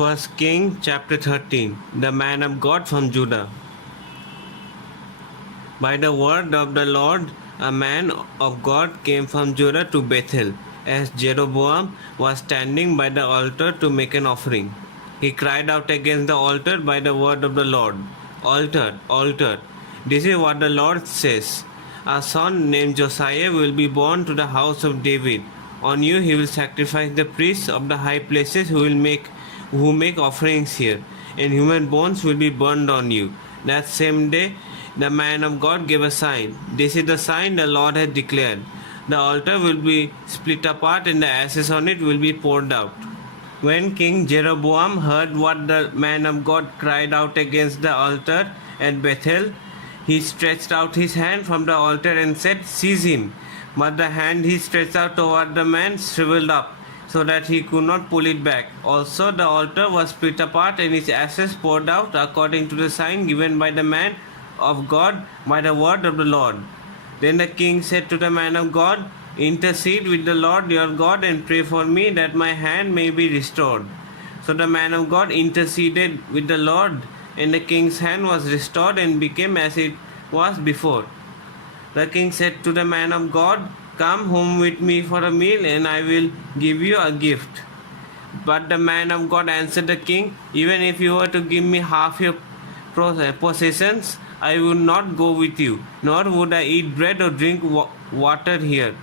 1 King chapter 13. The man of God from Judah. By the word of the Lord, a man of God came from Judah to Bethel, as Jeroboam was standing by the altar to make an offering. He cried out against the altar by the word of the Lord. Altar, altar. This is what the Lord says. A son named Josiah will be born to the house of David. On you he will sacrifice the priests of the high places who make offerings here, and human bones will be burned on you. That same day the man of God gave a sign. This is the sign the Lord has declared. The altar will be split apart and the ashes on it will be poured out. When King Jeroboam heard what the man of God cried out against the altar at Bethel, he stretched out his hand from the altar and said, "Seize him." But the hand he stretched out toward the man shriveled up, so that he could not pull it back. Also the altar was split apart and its ashes poured out according to the sign given by the man of God by the word of the Lord. Then the king said to the man of God, "Intercede with the Lord your God and pray for me that my hand may be restored." So the man of God interceded with the Lord, and the king's hand was restored and became as it was before. The king said to the man of God, "Come home with me for a meal, and I will give you a gift." But the man of God answered the king, "Even if you were to give me half your possessions, I would not go with you, nor would I eat bread or drink water here.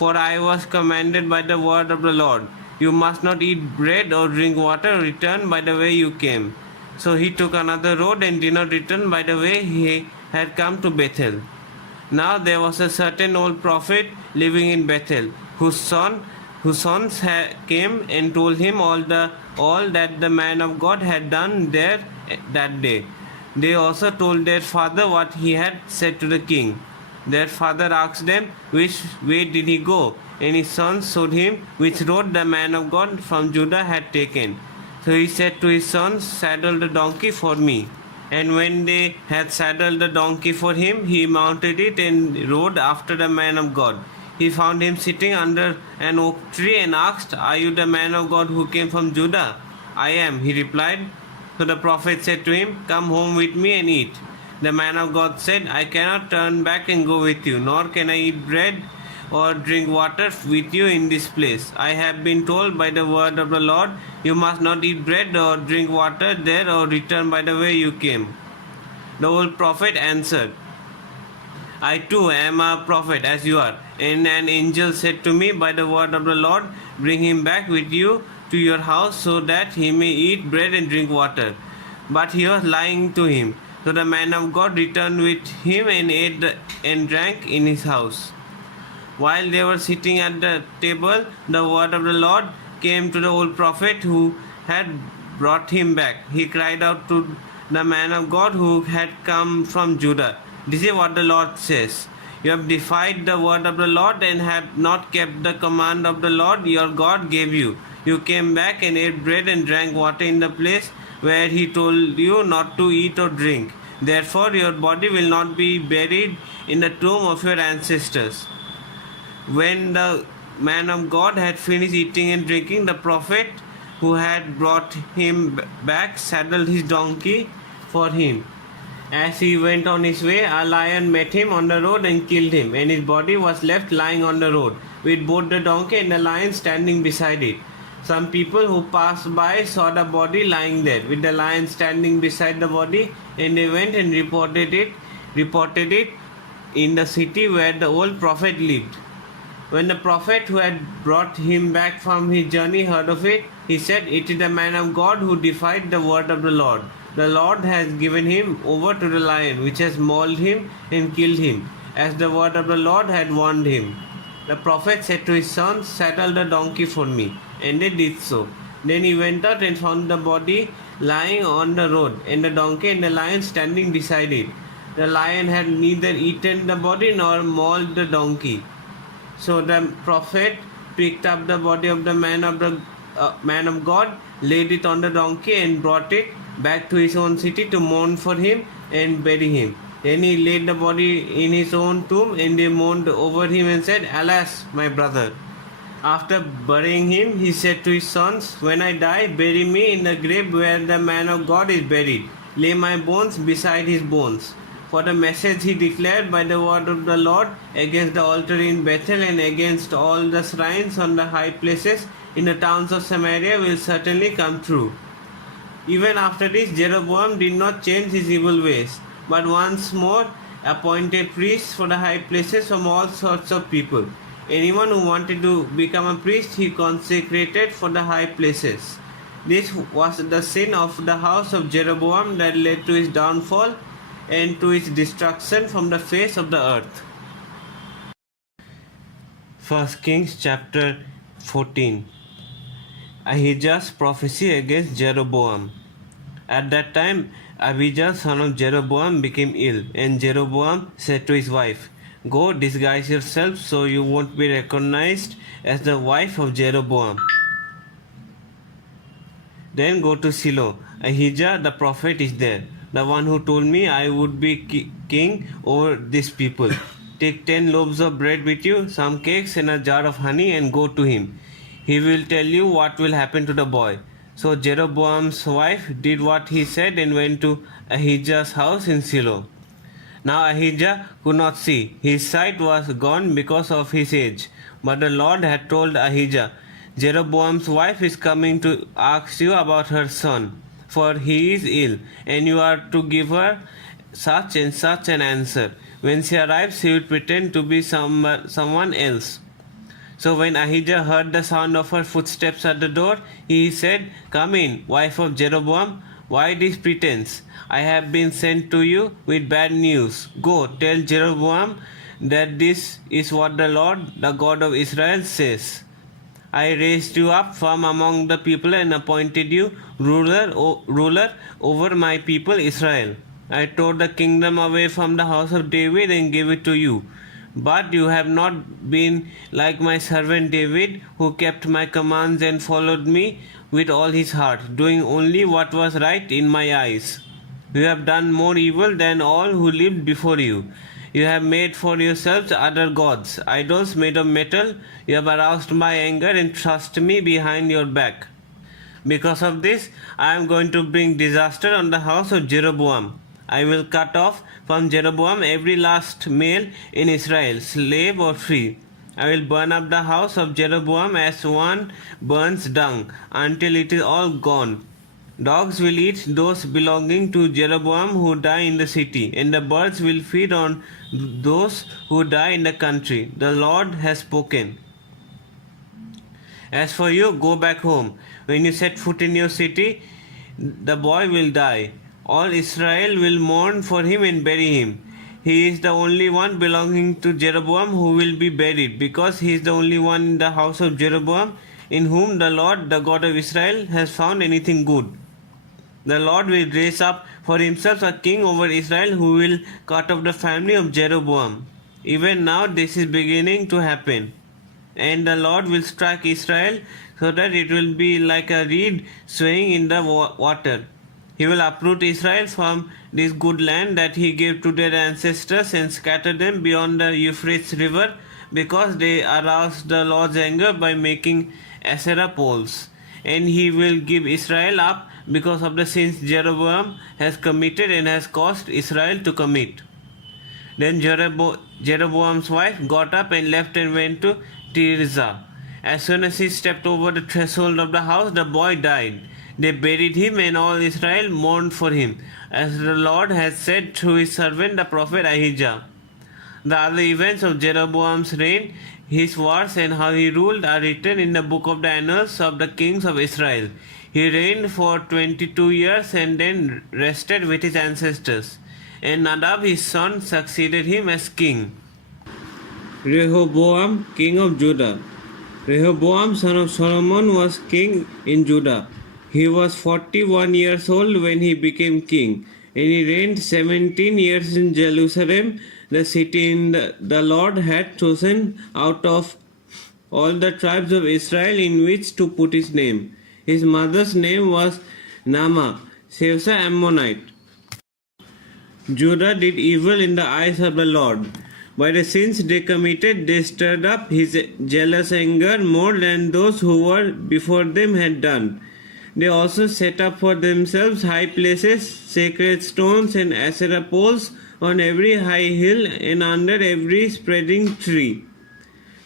For I was commanded by the word of the Lord, you must not eat bread or drink water or return by the way you came." So he took another road and did not return by the way he had come to Bethel. Now there was a certain old prophet living in Bethel, whose sons came and told him all that the man of God had done there that day. They also told their father what he had said to the king. Their father asked them, "Which way did he go?" And his sons showed him which road the man of God from Judah had taken. So he said to his sons, "Saddle the donkey for me." And when they had saddled the donkey for him, he mounted it and rode after the man of God. He found him sitting under an oak tree and asked, "Are you the man of God who came from Judah?" "I am," he replied. So the prophet said to him, "Come home with me and eat." The man of God said, "I cannot turn back and go with you, nor can I eat bread or drink water with you in this place. I have been told by the word of the Lord, you must not eat bread or drink water there or return by the way you came." The old prophet answered, "I too am a prophet as you are. And an angel said to me by the word of the Lord, bring him back with you to your house so that he may eat bread and drink water." But he was lying to him. So the man of God returned with him and ate and drank in his house. While they were sitting at the table, the word of the Lord came to the old prophet who had brought him back. He cried out to the man of God who had come from Judah, "This is what the Lord says. You have defied the word of the Lord and have not kept the command of the Lord your God gave you. You came back and ate bread and drank water in the place where he told you not to eat or drink. Therefore your body will not be buried in the tomb of your ancestors." When the man of God had finished eating and drinking, the prophet who had brought him back saddled his donkey for him. As he went on his way, a lion met him on the road and killed him, and his body was left lying on the road, with both the donkey and the lion standing beside it. Some people who passed by saw the body lying there, with the lion standing beside the body, and they went and reported it in the city where the old prophet lived. When the prophet who had brought him back from his journey heard of it, he said, "It is the man of God who defied the word of the Lord. The Lord has given him over to the lion, which has mauled him and killed him, as the word of the Lord had warned him." The prophet said to his sons, "Saddle the donkey for me." And they did so. Then he went out and found the body lying on the road, and the donkey and the lion standing beside it. The lion had neither eaten the body nor mauled the donkey. So the prophet picked up the body of the man of God, laid it on the donkey, and brought it back to his own city to mourn for him and bury him. Then he laid the body in his own tomb, and they mourned over him and said, "Alas, my brother." After burying him, he said to his sons, "When I die, bury me in the grave where the man of God is buried. Lay my bones beside his bones." For the message he declared by the word of the Lord against the altar in Bethel and against all the shrines on the high places in the towns of Samaria will certainly come true. Even after this, Jeroboam did not change his evil ways, but once more appointed priests for the high places from all sorts of people. Anyone who wanted to become a priest, he consecrated for the high places. This was the sin of the house of Jeroboam that led to his downfall and to its destruction from the face of the earth. 1 Kings chapter 14. Ahijah's prophecy against Jeroboam. At that time, Abijah son of Jeroboam became ill, and Jeroboam said to his wife, "Go disguise yourself so you won't be recognized as the wife of Jeroboam. Then go to Shiloh. Ahijah the prophet is there, the one who told me I would be king over this people. Take 10 loaves of bread with you, some cakes and a jar of honey, and go to him. He will tell you what will happen to the boy." So Jeroboam's wife did what he said and went to Ahijah's house in Shiloh. Now Ahijah could not see. His sight was gone because of his age. But the Lord had told Ahijah, "Jeroboam's wife is coming to ask you about her son, for he is ill, and you are to give her such and such an answer. When she arrives, she will pretend to be someone else." So when Ahijah heard the sound of her footsteps at the door, he said, "Come in, wife of Jeroboam. Why this pretense? I have been sent to you with bad news. Go, tell Jeroboam that this is what the Lord, the God of Israel, says. I raised you up from among the people and appointed you ruler over my people Israel. I tore the kingdom away from the house of David and gave it to you. But you have not been like my servant David, who kept my commands and followed me with all his heart, doing only what was right in my eyes. You have done more evil than all who lived before you. You have made for yourselves other gods, idols made of metal. You have aroused my anger and thrust me behind your back. Because of this, I am going to bring disaster on the house of Jeroboam. I will cut off from Jeroboam every last male in Israel, slave or free. I will burn up the house of Jeroboam as one burns dung, until it is all gone. Dogs will eat those belonging to Jeroboam who die in the city, and the birds will feed on those who die in the country. The Lord has spoken. As for you, go back home. When you set foot in your city, the boy will die. All Israel will mourn for him and bury him. He is the only one belonging to Jeroboam who will be buried, because he is the only one in the house of Jeroboam in whom the Lord, the God of Israel, has found anything good. The Lord will raise up for himself a king over Israel who will cut off the family of Jeroboam. Even now this is beginning to happen. And the Lord will strike Israel so that it will be like a reed swaying in the water. He will uproot Israel from this good land that he gave to their ancestors and scatter them beyond the Euphrates River, because they aroused the Lord's anger by making Asherah poles. And he will give Israel up because of the sins Jeroboam has committed and has caused Israel to commit. Then Jeroboam's wife got up and left and went to Tirzah. As soon as he stepped over the threshold of the house, the boy died. They buried him, and all Israel mourned for him, as the Lord had said through his servant the prophet Ahijah. The other events of Jeroboam's reign, his wars, and how he ruled are written in the book of the annals of the kings of Israel. He reigned for 22 years and then rested with his ancestors. And Nadab his son succeeded him as king. Rehoboam, king of Judah. Rehoboam, son of Solomon, was king in Judah. He was 41 years old when he became king, and he reigned 17 years in Jerusalem, the city the Lord had chosen out of all the tribes of Israel in which to put his name. His mother's name was Naamah, she was an Ammonite. Judah did evil in the eyes of the Lord, By the sins they committed, they stirred up his jealous anger more than those who were before them had done. They also set up for themselves high places, sacred stones, and Asherah poles on every high hill and under every spreading tree.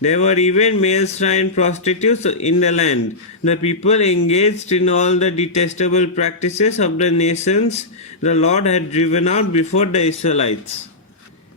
There were even male shrine prostitutes in the land. The people engaged in all the detestable practices of the nations the Lord had driven out before the Israelites.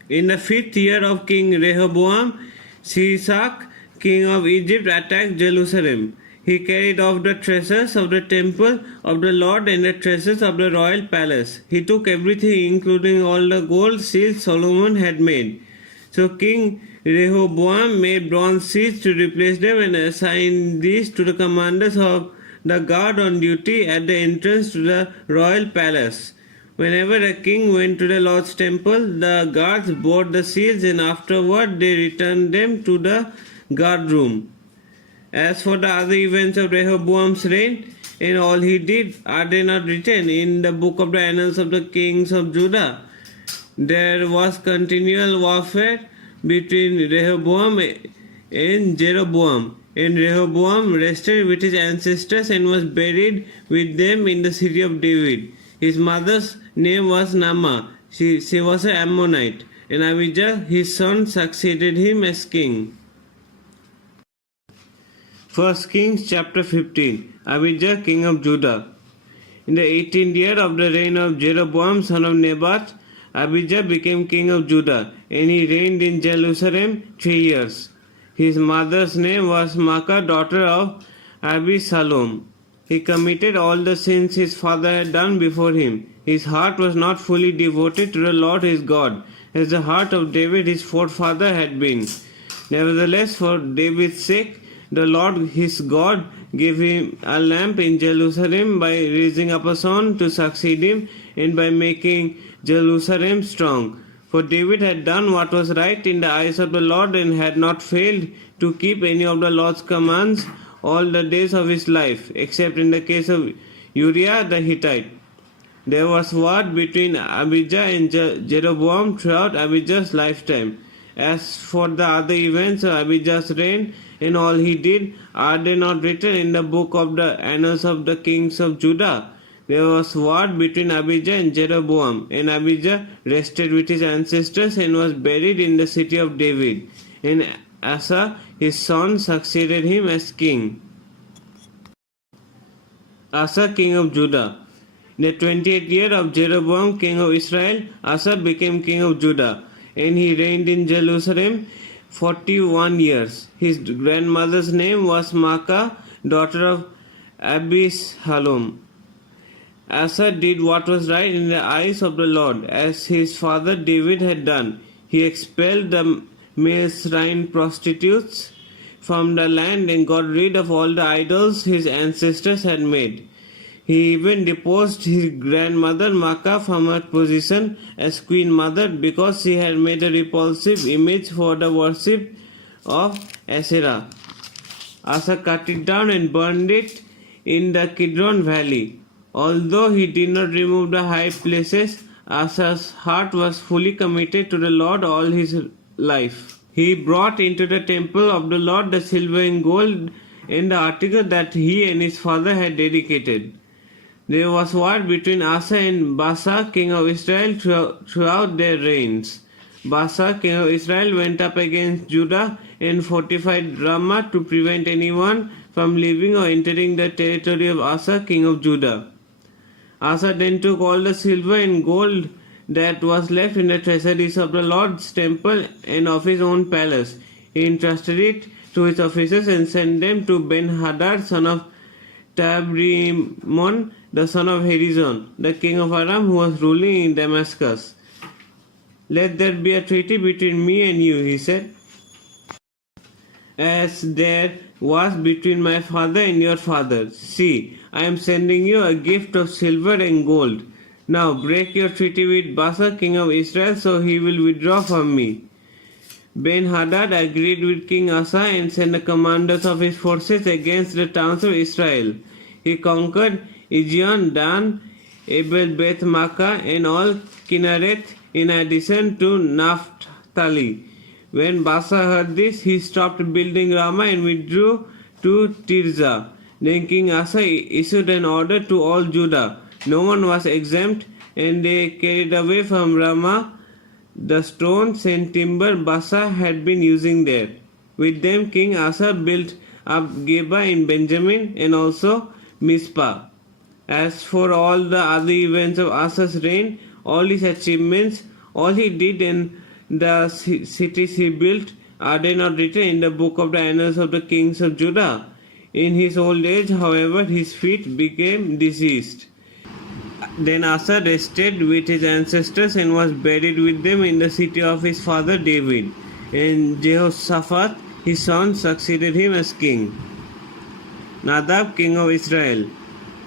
In the 5th year of King Rehoboam, Shishak, king of Egypt, attacked Jerusalem. He carried off the treasures of the temple of the Lord and the treasures of the royal palace. He took everything, including all the gold seals Solomon had made. So King Rehoboam made bronze seals to replace them and assigned these to the commanders of the guard on duty at the entrance to the royal palace. Whenever a king went to the Lord's temple, the guards bore the seals and afterward they returned them to the guard room. As for the other events of Rehoboam's reign and all he did, are they not written in the book of the annals of the kings of Judah? There was continual warfare between Rehoboam and Jeroboam, and Rehoboam rested with his ancestors and was buried with them in the city of David. His mother's name was Naamah. She was an Ammonite, and Abijah, his son, succeeded him as king. 1 Kings chapter 15. Abijah, king of Judah. In the 18th year of the reign of Jeroboam, son of Nebat, Abijah became king of Judah, and he reigned in Jerusalem 3 years. His mother's name was Maacah, daughter of Abisalom. He committed all the sins his father had done before him. His heart was not fully devoted to the Lord his God, as the heart of David his forefather had been. Nevertheless, for David's sake, the Lord his God gave him a lamp in Jerusalem by raising up a son to succeed him and by making Jerusalem strong. For David had done what was right in the eyes of the Lord and had not failed to keep any of the Lord's commands all the days of his life, except in the case of Uriah the Hittite. There was war between Abijah and Jeroboam throughout Abijah's lifetime. As for the other events of Abijah's reign and all he did, are they not written in the book of the annals of the kings of Judah? There was war between Abijah and Jeroboam, and Abijah rested with his ancestors and was buried in the city of David. And Asa, his son, succeeded him as king. Asa, king of Judah. In the 28th year of Jeroboam, king of Israel, Asa became king of Judah, and he reigned in Jerusalem 41 years. His grandmother's name was Maacah, daughter of Abisalom. Asa did what was right in the eyes of the Lord, as his father David had done. He expelled the male shrine prostitutes from the land and got rid of all the idols his ancestors had made. He even deposed his grandmother Maacah from her position as queen mother because she had made a repulsive image for the worship of Asherah. Asa cut it down and burned it in the Kidron valley. Although he did not remove the high places, Asa's heart was fully committed to the Lord all his life. He brought into the temple of the Lord the silver and gold and the article that he and his father had dedicated. There was war between Asa and Baasha, king of Israel, throughout their reigns. Baasha, king of Israel, went up against Judah and fortified Ramah to prevent anyone from leaving or entering the territory of Asa, king of Judah. Asa then took all the silver and gold that was left in the treasuries of the Lord's temple and of his own palace. He entrusted it to his officers and sent them to Ben-Hadad, son of Tabrimon, the son of Herizon, the king of Aram, who was ruling in Damascus. Let there be a treaty between me and you, he said, as there was between my father and your father. See, I am sending you a gift of silver and gold. Now break your treaty with Baasha, king of Israel, so he will withdraw from me. Ben-Hadad agreed with King Asa and sent the commanders of his forces against the towns of Israel. He conquered Ijon, Dan, Abel Beth Maacah, and all Kinnereth, in addition to Naphtali. When Basa heard this, he stopped building Rama and withdrew to Tirza. Then King Asa issued an order to all Judah. No one was exempt, and they carried away from Rama the stones and timber Basa had been using there. With them, King Asa built up Geba in Benjamin and also Mizpah. As for all the other events of Asa's reign, all his achievements, all he did and the cities he built, are they not written in the book of the annals of the kings of Judah? In his old age, however, his feet became diseased. Then Asa rested with his ancestors and was buried with them in the city of his father David. And Jehoshaphat, his son, succeeded him as king. Nadab, king of Israel.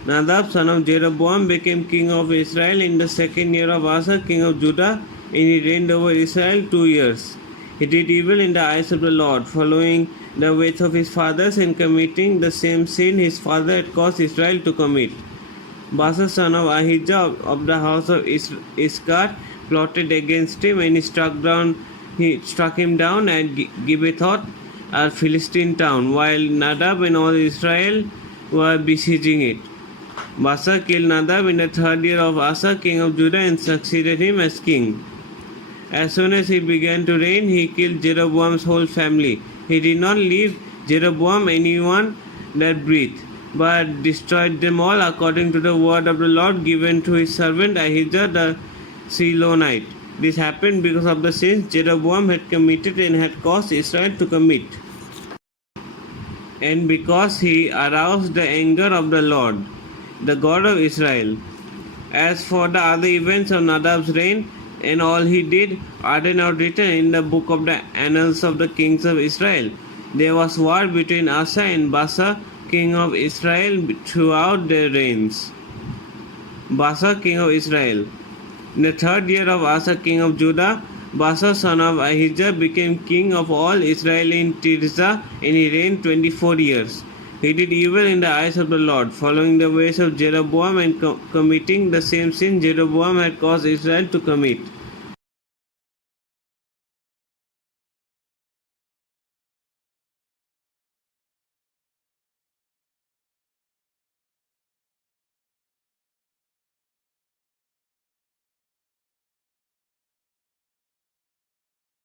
Nadab, son of Jeroboam, became king of Israel in the second year of Asa, king of Judah, and he reigned over Israel 2 years. He did evil in the eyes of the Lord, following the ways of his fathers and committing the same sin his father had caused Israel to commit. Baasa, son of Ahijah of the house of Issachar, plotted against him, and he struck him down at Gibbethot, a Philistine town, while Nadab and all Israel were besieging it. Baasa killed Nadab in the third year of Asa, king of Judah, and succeeded him as king. As soon as he began to reign, he killed Jeroboam's whole family. He did not leave Jeroboam anyone that breathed, but destroyed them all according to the word of the Lord given to his servant Ahijah the Shilonite. This happened because of the sins Jeroboam had committed and had caused Israel to commit, and because he aroused the anger of the Lord, the God of Israel. As for the other events of Nadab's reign, and all he did, are they not written in the book of the annals of the kings of Israel? There was war between Asa and Baasa, king of Israel, throughout their reigns. Baasa, king of Israel. In the third year of Asa, king of Judah, Baasa, son of Ahijah, became king of all Israel in Tirza, and he reigned 24 years. He did evil in the eyes of the Lord, following the ways of Jeroboam and committing the same sin Jeroboam had caused Israel to commit.